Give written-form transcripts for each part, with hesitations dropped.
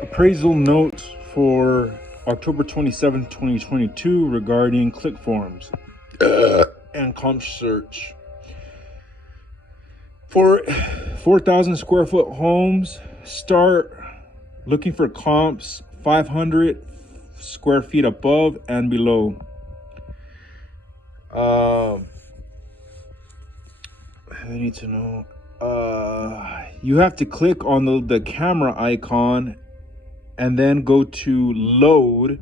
Appraisal notes for October 27, 2022 regarding Clickforms and comp search. For 4,000 square foot homes, start looking for comps 500 square feet above and below. I need to know. You have to click on the camera icon and then go to load.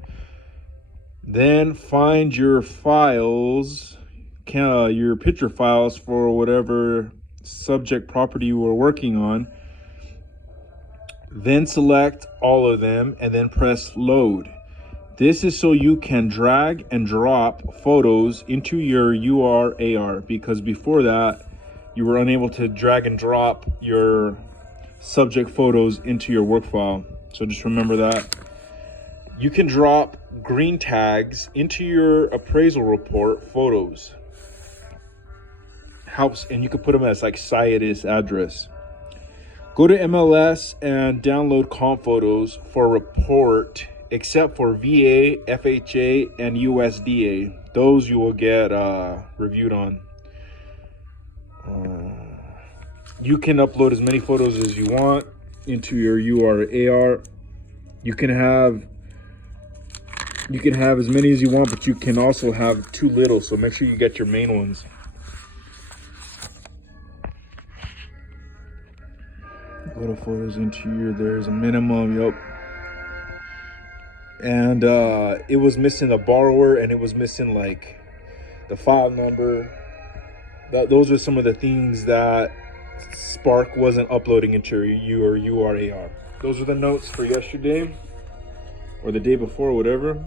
Then find your files, your picture files for whatever subject property you were working on. Then select all of them and then press load. This is so you can drag and drop photos into your URAR, because before that you were unable to drag and drop your subject photos into your work file. So just remember that. You can drop green tags into your appraisal report photos. Helps, and you can put them as like citus address. Go to MLS and download comp photos for report, except for VA, FHA, and USDA. Those you will get reviewed on. You can upload as many photos as you want into your URAR. You can have as many as you want, but you can also have too little, so make sure you get your main ones. Go to photos into your, there's a minimum, yep. And it was missing the borrower, and it was missing like the file number. Those are some of the things that Spark wasn't uploading into your URAR. Those are the notes for yesterday or the day before, whatever.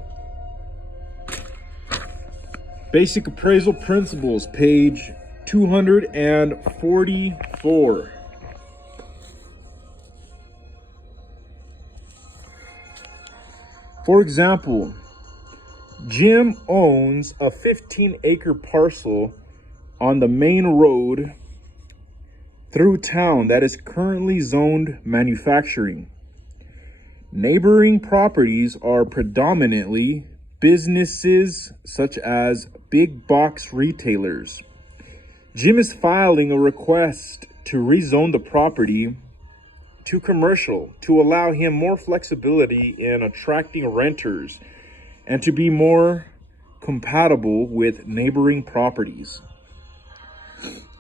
Basic appraisal principles, page 244. For example, Jim owns a 15-acre parcel on the main road through town that is currently zoned manufacturing. Neighboring properties are predominantly businesses such as big box retailers. Jim is filing a request to rezone the property to commercial to allow him more flexibility in attracting renters and to be more compatible with neighboring properties.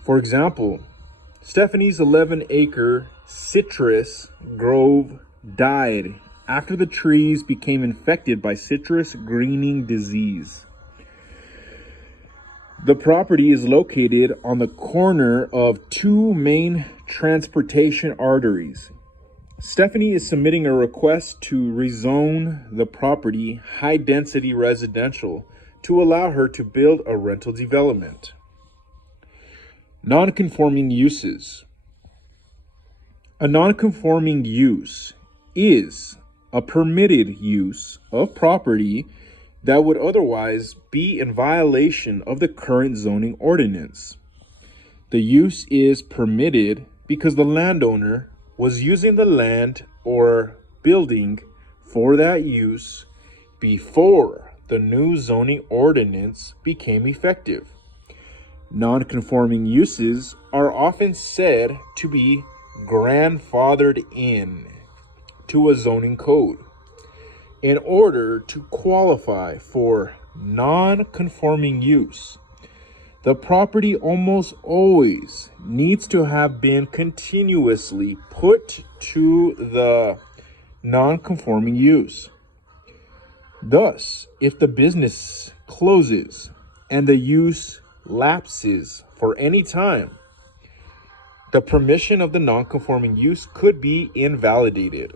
For example, Stephanie's 11-acre citrus grove died after the trees became infected by citrus greening disease. The property is located on the corner of two main transportation arteries. Stephanie is submitting a request to rezone the property high-density residential to allow her to build a rental development. Non-conforming uses. A non-conforming use is a permitted use of property that would otherwise be in violation of the current zoning ordinance. The use is permitted because the landowner was using the land or building for that use before the new zoning ordinance became effective. Non-conforming uses are often said to be grandfathered in to a zoning code. In order to qualify for non-conforming use, the property almost always needs to have been continuously put to the non-conforming use. Thus, if the business closes and the use lapses for any time, the permission of the non-conforming use could be invalidated.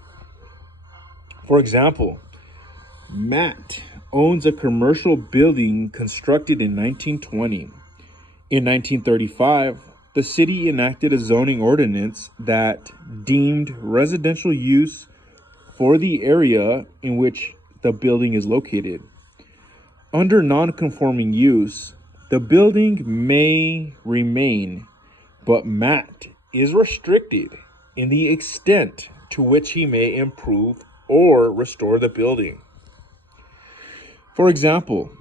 For example, Matt owns a commercial building constructed in 1920. In 1935, the city enacted a zoning ordinance that deemed residential use for the area in which the building is located. Under non-conforming use, the building may remain, but Matt is restricted in the extent to which he may improve or restore the building. For example,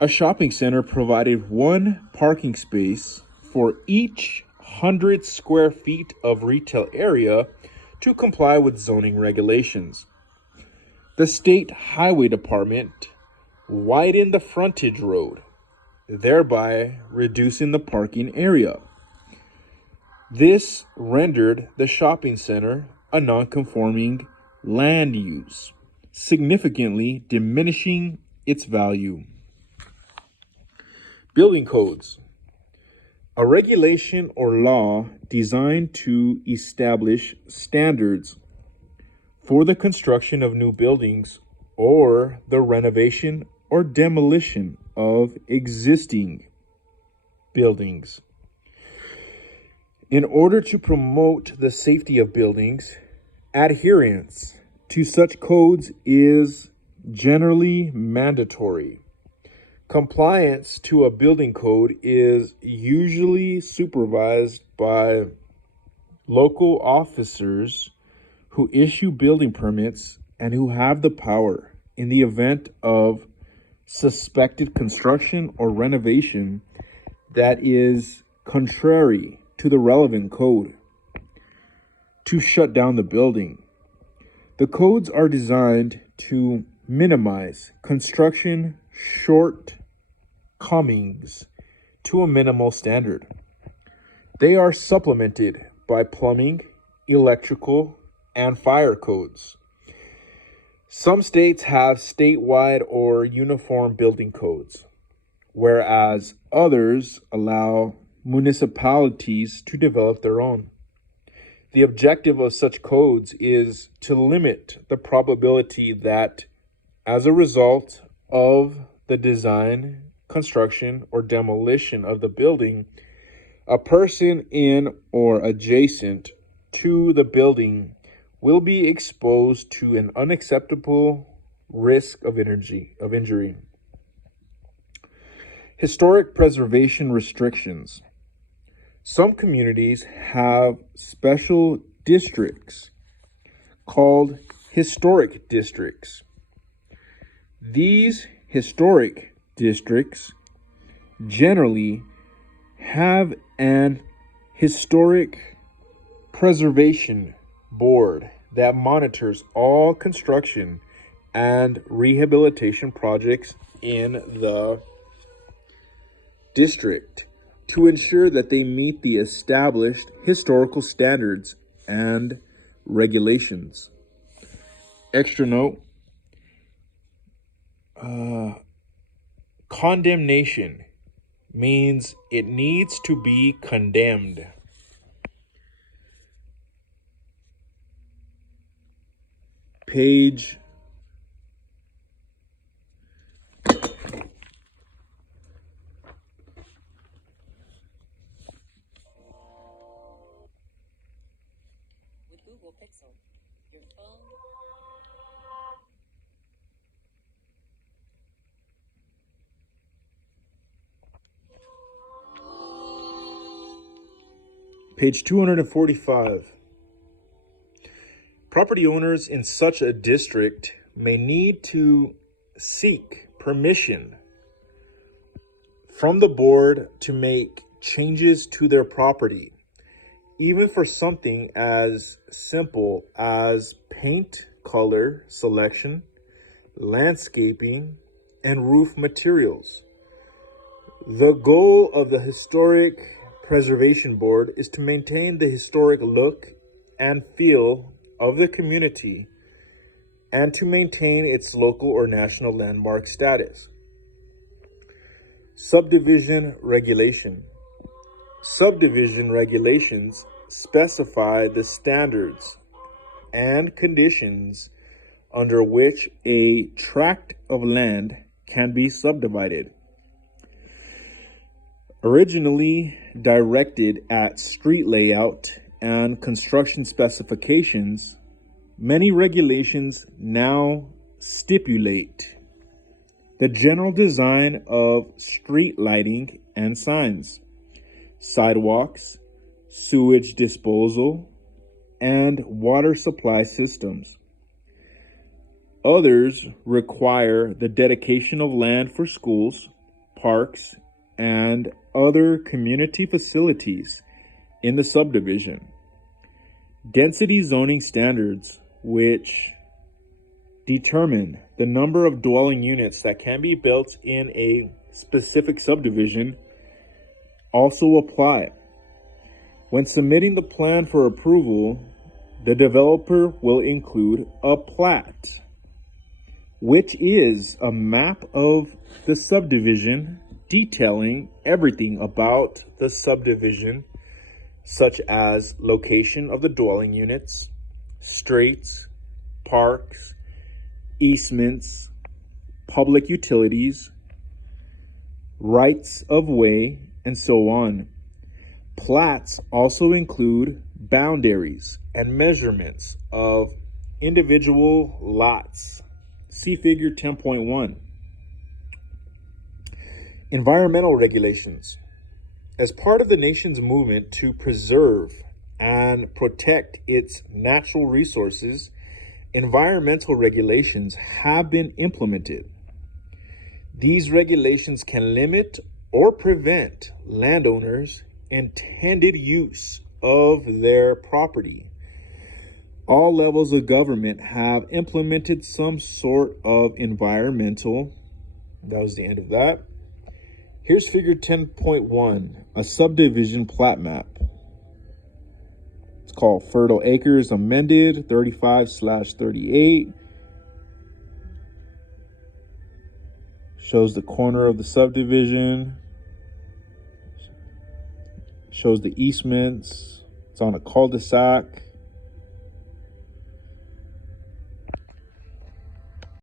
a shopping center provided one parking space for each 100 square feet of retail area to comply with zoning regulations. The state highway department widened the frontage road, thereby reducing the parking area. This rendered the shopping center a non-conforming land use, significantly diminishing its value. Building codes. A regulation or law designed to establish standards for the construction of new buildings or the renovation or demolition of existing buildings. In order to promote the safety of buildings, adherence to such codes is generally mandatory. Compliance to a building code is usually supervised by local officers who issue building permits and who have the power, in the event of suspected construction or renovation that is contrary to the relevant code, to shut down the building. The codes are designed to minimize construction shortcomings to a minimal standard. They are supplemented by plumbing, electrical, and fire codes. Some states have statewide or uniform building codes, whereas others allow municipalities to develop their own. The objective of such codes is to limit the probability that, as a result of the design, construction, or demolition of the building, a person in or adjacent to the building will be exposed to an unacceptable risk of injury. Historic preservation restrictions. Some communities have special districts called historic districts. These historic districts generally have an historic preservation board that monitors all construction and rehabilitation projects in the district to ensure that they meet the established historical standards and regulations. Extra note, condemnation means it needs to be condemned. Page 245. Property owners in such a district may need to seek permission from the board to make changes to their property, even for something as simple as paint color selection, landscaping, and roof materials. The goal of the Historic Preservation Board is to maintain the historic look and feel of the community and to maintain its local or national landmark status. Subdivision regulation. Subdivision regulations specify the standards and conditions under which a tract of land can be subdivided. Originally directed at street layout and construction specifications, many regulations now stipulate the general design of street lighting and signs, sidewalks, sewage disposal, and water supply systems. Others require the dedication of land for schools, parks, and other community facilities in the subdivision. Density zoning standards, which determine the number of dwelling units that can be built in a specific subdivision, also apply. When submitting the plan for approval, the developer will include a plat, which is a map of the subdivision detailing everything about the subdivision, such as location of the dwelling units, streets, parks, easements, public utilities, rights of way, and so on. Plats also include boundaries and measurements of individual lots. See figure 10.1. Environmental regulations. As part of the nation's movement to preserve and protect its natural resources, environmental regulations have been implemented. These regulations can limit or prevent landowners' intended use of their property. All levels of government have implemented some sort of environmental. That was the end of that. Here's figure 10.1, a subdivision plat map. It's called Fertile Acres Amended 35/38. Shows the corner of the subdivision. Shows the easements. It's on a cul-de-sac.